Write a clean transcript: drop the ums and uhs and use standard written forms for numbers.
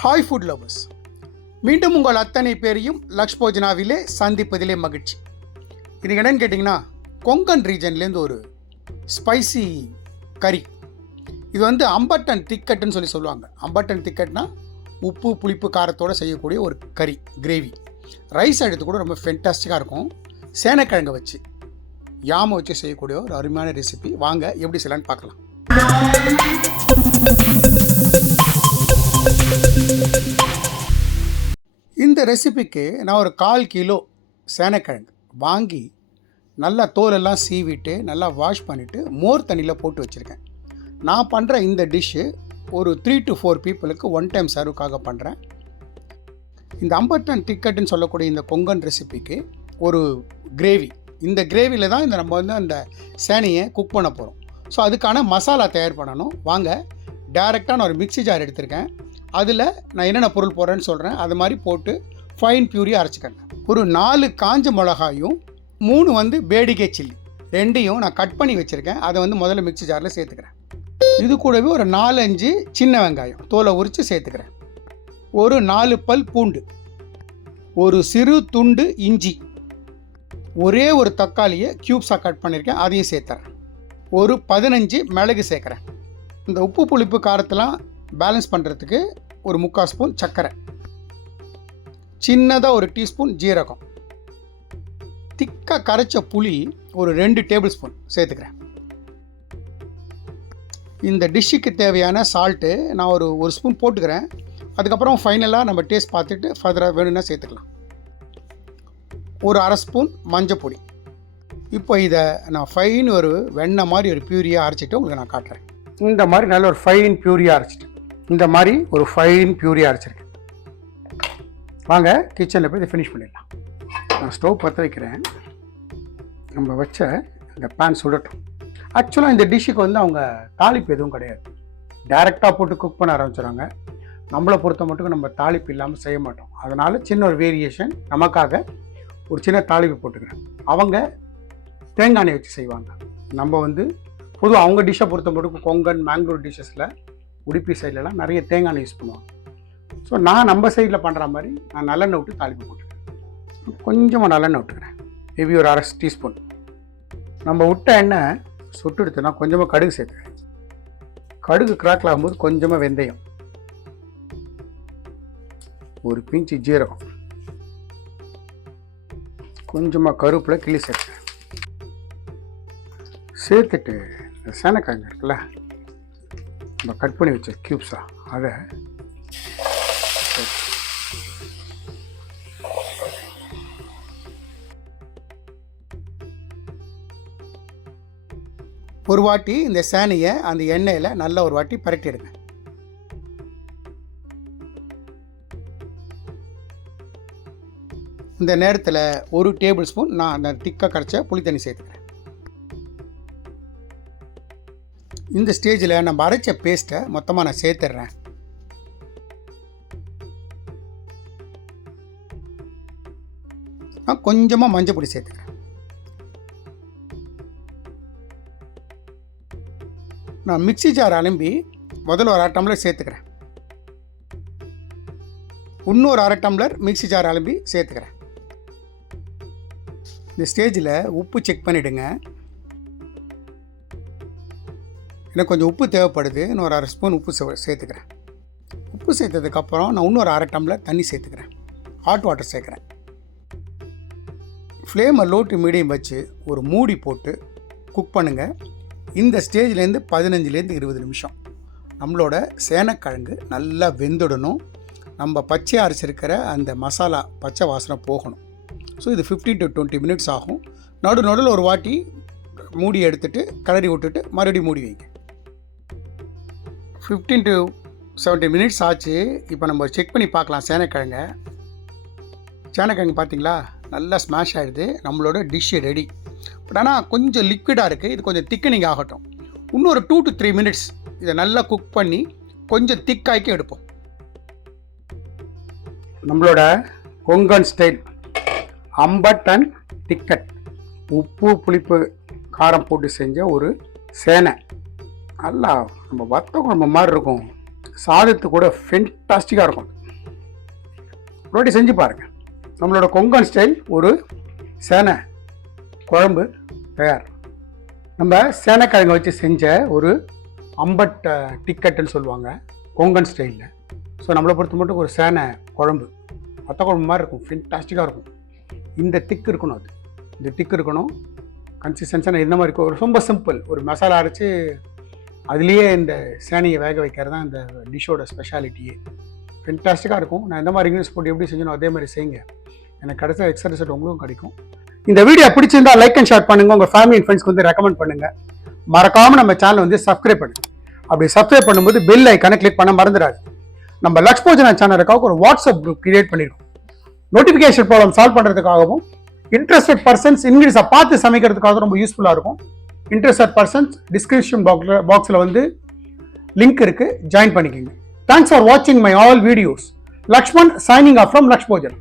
Hi food lovers, மீண்டும் உங்கள் அத்தனை பேரையும் லக்ஷ் போஜனாவிலே சந்திப்பதிலே மகிழ்ச்சி. இது என்னன்னு கேட்டிங்கன்னா, கொங்கன் ரீஜன்லேருந்து ஒரு ஸ்பைசி கறி. இது அம்பட்டன் திக்கட்டுன்னு சொல்லுவாங்க. அம்பட்டன் திக்கட்னா உப்பு புளிப்பு காரத்தோடு செய்யக்கூடிய ஒரு கறி கிரேவி. ரைஸ் எடுத்து கூட ரொம்ப ஃபென்டாஸ்டிக்காக இருக்கும். சேனைக்கிழங்கை வச்சு யாமை வச்சு செய்யக்கூடிய ஒரு அருமையான ரெசிபி. வாங்க எப்படி செய்யலான்னு பார்க்கலாம். இந்த ரெசிபிக்கு நான் ஒரு 1/4 கிலோ சேனைக்கிழங்கு வாங்கி நல்லா தோலெல்லாம் சீவிட்டு நல்லா வாஷ் பண்ணிவிட்டு மோர் தண்ணியில் போட்டு வச்சுருக்கேன். நான் பண்ணுற இந்த டிஷ்ஷு ஒரு 3 to 4 பீப்புளுக்கு ஒன் டைம் சர்வுக்காக பண்ணுறேன். இந்த அம்பட்டன் டிக்கட்டுன்னு சொல்லக்கூடிய இந்த கொங்கன் ரெசிபிக்கு ஒரு கிரேவி. இந்த கிரேவியில் தான் நம்ம அந்த சேனையை குக் பண்ண போகிறோம். ஸோ அதுக்கான மசாலா தயார் பண்ணணும். வாங்க, டேரெக்டாக நான் ஒரு மிக்ஸி ஜார் எடுத்திருக்கேன். அதில் நான் என்னென்ன பொருள் போடுறேன்னு சொல்கிறேன். அது மாதிரி போட்டு ஃபைன் பியூரியாக அரைச்சிக்கங்க. ஒரு 4 காஞ்ச மிளகாயும் 3 பேடிகை சில்லி ரெண்டையும் நான் கட் பண்ணி வச்சுருக்கேன். அதை முதல்ல மிக்ஸி ஜாரில் சேர்த்துக்கிறேன். இது கூடவே ஒரு 4-5 சின்ன வெங்காயம் தோலை உரித்து சேர்த்துக்கிறேன். ஒரு 4 பல் பூண்டு, ஒரு சிறு துண்டு இஞ்சி, ஒரே ஒரு தக்காளியை க்யூப்ஸாக கட் பண்ணியிருக்கேன், அதையும் சேர்த்துறேன். ஒரு 15 மிளகு சேர்க்குறேன். இந்த உப்பு புளிப்பு காரத்தெல்லாம் பேலன்ஸ் பண்ணுறதுக்கு ஒரு 3/4 ஸ்பூன் சர்க்கரை, சின்னதாக ஒரு டீஸ்பூன் ஜீரகம், திக்காக கரைச்ச புளி ஒரு 2 டேபிள் ஸ்பூன் சேர்த்துக்கிறேன். இந்த டிஷ்ஷுக்கு தேவையான சால்ட்டு நான் ஒரு ஸ்பூன் போட்டுக்கிறேன். அதுக்கப்புறம் ஃபைனலாக நம்ம டேஸ்ட் பார்த்துட்டு ஃபர்தராக வேணும்னா சேர்த்துக்கலாம். ஒரு 1/2 ஸ்பூன் மஞ்சள் பொடி. இப்போ இதை நான் ஃபைன் ஒரு வெண்ணெய் மாதிரி ஒரு பியூரியாக அரைச்சிட்டு உங்களுக்கு நான் காட்டுறேன். இந்த மாதிரி நல்ல ஒரு ஃபைன் பியூரியாக அரைச்சிட்டு இந்த மாதிரி ஒரு ஃபைன் பியூரியாக அரைச்சிருக்கேன். வாங்க கிச்சனில் போய் இதை ஃபினிஷ் பண்ணிடலாம். நான் ஸ்டவ் பற்ற வைக்கிறேன். நம்ம வச்ச இந்த பேன் சுடட்டும். ஆக்சுவலாக இந்த டிஷ்ஷுக்கு அவங்க தாளிப்பு எதுவும் கிடையாது. டைரெக்டாக போட்டு குக் பண்ண ஆரம்பிச்சிடுறாங்க. நம்மளை பொறுத்த மட்டும் நம்ம தாளிப்பு இல்லாமல் செய்ய மாட்டோம். அதனால் சின்ன ஒரு வேரியேஷன் நமக்காக ஒரு சின்ன தாளிப்பு போட்டுக்கிறேன். அவங்க தேங்காய் எண்ணெய் வச்சு செய்வாங்க. நம்ம பொதுவாக அவங்க டிஷ்ஷை பொறுத்த மட்டும் கொங்கன் மேங்களூர் டிஷ்ஷஸில் உடுப்பி சைட்லலாம் நிறைய தேங்காய் எண்ணெய் யூஸ் பண்ணுவாங்க. ஸோ நான் நம்ம சைடில் பண்ணுற மாதிரி நான் நல்லெண்ணெய் விட்டு தாளிப்பு போட்டுக்கிறேன். கொஞ்சமாக நல்லெண்ணெய் விட்டுக்கிறேன். மேபி ஒரு 1/2 டீஸ்பூன். நம்ம விட்ட எண்ணெய் சுட்டு எடுத்தோன்னா கொஞ்சமாக கடுகு சேர்த்துக்கிறேன். கடுகு கிராக்கில் ஆகும்போது கொஞ்சமாக வெந்தயம், ஒரு பிஞ்சு ஜீரகம், கொஞ்சமாக கருவேப்பிலை கிள்ளி சேர்த்துக்கிறேன். சேர்த்துட்டு இந்த சேனைக்கிழங்கு இருக்குல்ல, நம்ம கட் பண்ணி வச்ச க்யூப்ஸாக அதை ஒரு வாட்டி இந்த சேனையை அந்த எண்ணெயில் நல்லா ஒரு வாட்டி பரட்டிடுங்க. இந்த நேரத்தில் ஒரு டேபிள் ஸ்பூன் நான் அந்த திக்காக கரைச்ச புளி தண்ணி சேர்த்துக்கிறேன். இந்த ஸ்டேஜில் நம்ம அரைச்ச பேஸ்ட்டை மொத்தமாக நான் சேர்த்துடுறேன். நான் கொஞ்சமாக மஞ்சள் பொடி சேர்த்துக்கிறேன். நான் மிக்ஸி ஜார் அலம்பி முதல்ல ஒரு 1/2 டம்ளர் சேர்த்துக்கிறேன். இன்னொரு 1/2 டம்ளர் மிக்ஸி ஜார் அலம்பி சேர்த்துக்கிறேன். இந்த ஸ்டேஜில் உப்பு செக் பண்ணிவிடுங்க. எனக்கு கொஞ்சம் உப்பு தேவைப்படுது. இன்னும் ஒரு 1/2 ஸ்பூன் உப்பு சேர்த்துக்கிறேன். உப்பு சேர்த்ததுக்கப்புறம் நான் இன்னொரு 1/2 டம்ளர் தண்ணி சேர்த்துக்கிறேன். ஹாட் வாட்டர் சேர்க்குறேன். ஃப்ளேமை லோ டு மீடியம் வச்சு ஒரு மூடி போட்டு குக் பண்ணுங்கள். இந்த ஸ்டேஜ்லேருந்து 15லேருந்து 20 நிமிஷம் நம்மளோட சேனைக்கிழங்கு நல்லா வெந்துடணும். நம்ம பச்சை அரைச்சிருக்கிற அந்த மசாலா பச்சை வாசனை போகணும். ஸோ இது 15 to 20 மினிட்ஸ் ஆகும். நடுவில் ஒரு வாட்டி மூடி எடுத்துகிட்டு கிளறி விட்டுட்டு மறுபடியும் மூடி வைங்க. 15 to 17 மினிட்ஸ் ஆச்சு. இப்போ நம்ம செக் பண்ணி பார்க்கலாம் சேனைக்கிழங்கு பார்த்தீங்களா, நல்லா ஸ்மாஷ் ஆகிடுது. நம்மளோட டிஷ்ஷு ரெடி. பட் ஆனால் கொஞ்சம் லிக்விடாக இருக்குது. இது கொஞ்சம் திக்கனிங் ஆகட்டும். இன்னொரு 2 to 3 மினிட்ஸ் இதை நல்லா குக் பண்ணி கொஞ்சம் திக்காக்கி எடுப்போம். நம்மளோட கொங்கன் ஸ்டைல் அம்பட்டன் டிக்கட் உப்பு புளிப்பு காரம் போட்டு செஞ்ச ஒரு சேனை நல்லா நம்ம வத்த குழம்பு மாதிரி இருக்கும். சாதத்து கூட ஃபென்டாஸ்டிக்காக இருக்கும். ரொட்டி செஞ்சு பாருங்கள். நம்மளோட கொங்கன் ஸ்டைல் ஒரு சேனை குழம்பு தயார். நம்ம சேனைக்கிழங்கு வச்சு செஞ்ச ஒரு அம்பட் டிக்கெட்டுன்னு சொல்லுவாங்க கொங்கன் ஸ்டைலில். ஸோ நம்மளை பொறுத்த மட்டும் ஒரு சேனை குழம்பு வத்த குழம்பு மாதிரி இருக்கும், ஃபென்டாஸ்டிக்காக இருக்கும். இந்த திக்கு இருக்கணும், அது இந்த திக்கு இருக்கணும். கன்சிஸ்டன்ஸாக இந்த மாதிரி இருக்கும். ரொம்ப சிம்பிள், ஒரு மசாலா அரைச்சி அதுலேயே இந்த சேனையை வேக வைக்கிறது தான் இந்த டிஷ்ஷோட ஸ்பெஷாலிட்டியே. ஃபென்டாஸ்டிக்காக இருக்கும். நான் எந்த மாதிரி இன்க்ரீடியன்ஸ் போட்டு எப்படி செஞ்சணும் அதே மாதிரி செய்யுங்க. எனக்கு கிடைச்ச எக்ஸ்ட்ரா ரிசல்ட் உங்களுக்கும் கிடைக்கும். இந்த வீடியோ பிடிச்சிருந்தா லைக் அண்ட் ஷேர் பண்ணுங்கள். உங்கள் ஃபேமிலி அண்ட் ஃப்ரெண்ட்ஸ்க்கு வந்து ரெக்கமெண்ட் பண்ணுங்கள். மறக்காமல் நம்ம சேனலை வந்து சப்ஸ்கிரைப் பண்ணுங்கள். அப்படி சப்ஸ்கிரைப் பண்ணும்போது பெல் ஐக்கானை கிளிக் பண்ண மறந்துடாது. நம்ம லக்ஷ் போஜனா சேனலுக்காக ஒரு வாட்ஸ்அப் குரூப் கிரியேட் பண்ணியிருக்கோம். நோட்டிஃபிகேஷன் ப்ராப்ளம் சால்வ் பண்ணுறதுக்காகவும் இன்ட்ரெஸ்டட் பர்சன்ஸ் இன்க்ரீடியன்ஸை பார்த்து சமைக்கிறதுக்காக ரொம்ப யூஸ்ஃபுல்லாக இருக்கும். இன்ட்ரெஸ்டட் பர்சன்ஸ் டிஸ்கிரிப்ஷன் பாக்ஸில் வந்து லிங்க் இருக்குது, ஜாயின் பண்ணிக்கோங்க. தேங்க்ஸ் ஃபார் வாட்சிங் my all videos. Lakshman signing off from Laksh Bhojan.